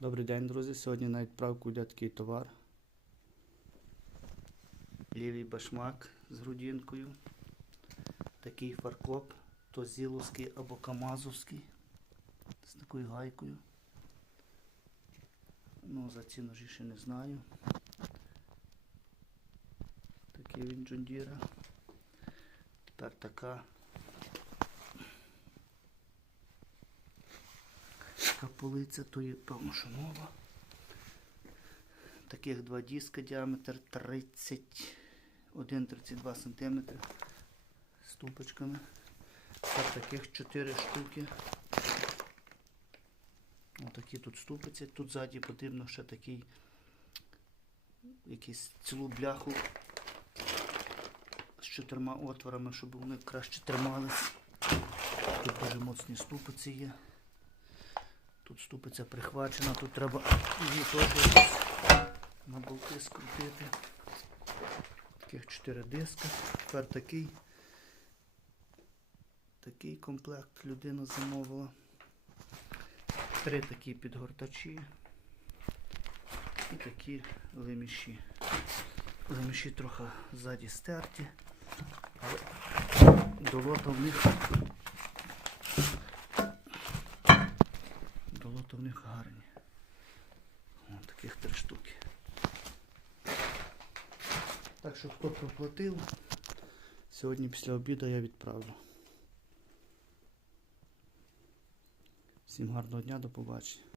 Добрий день, друзі. Сьогодні на відправку йде такий товар. Лівий башмак з грудинкою. Такий фаркоп, то зіловський або камазовський. З такою гайкою. Ну, за ці ножі ще не знаю. Такий він джундіра. Тепер така. Така полиця, то є певно, що нова. Таких два диска діаметр 31-32 см з тупочками. Та таких 4 штуки. Отакі тут ступиці. Тут ззаді потрібно ще такий якийсь цілу бляху з чотирма отворами, щоб вони краще тримались. Тут дуже моцні ступиці є. Тут ступиця прихвачена, тут треба її теж на болти скрутити. Таких 4 диска. Тепер такий. Такий комплект людина замовила. Три такі підгортачі і такі леміші. Леміші трохи ззаді стерті, але долота в них Долота в них гарні. О, таких три штуки. Так що хто проплатив, сьогодні після обіду я відправлю. Всім гарного дня, до побачення.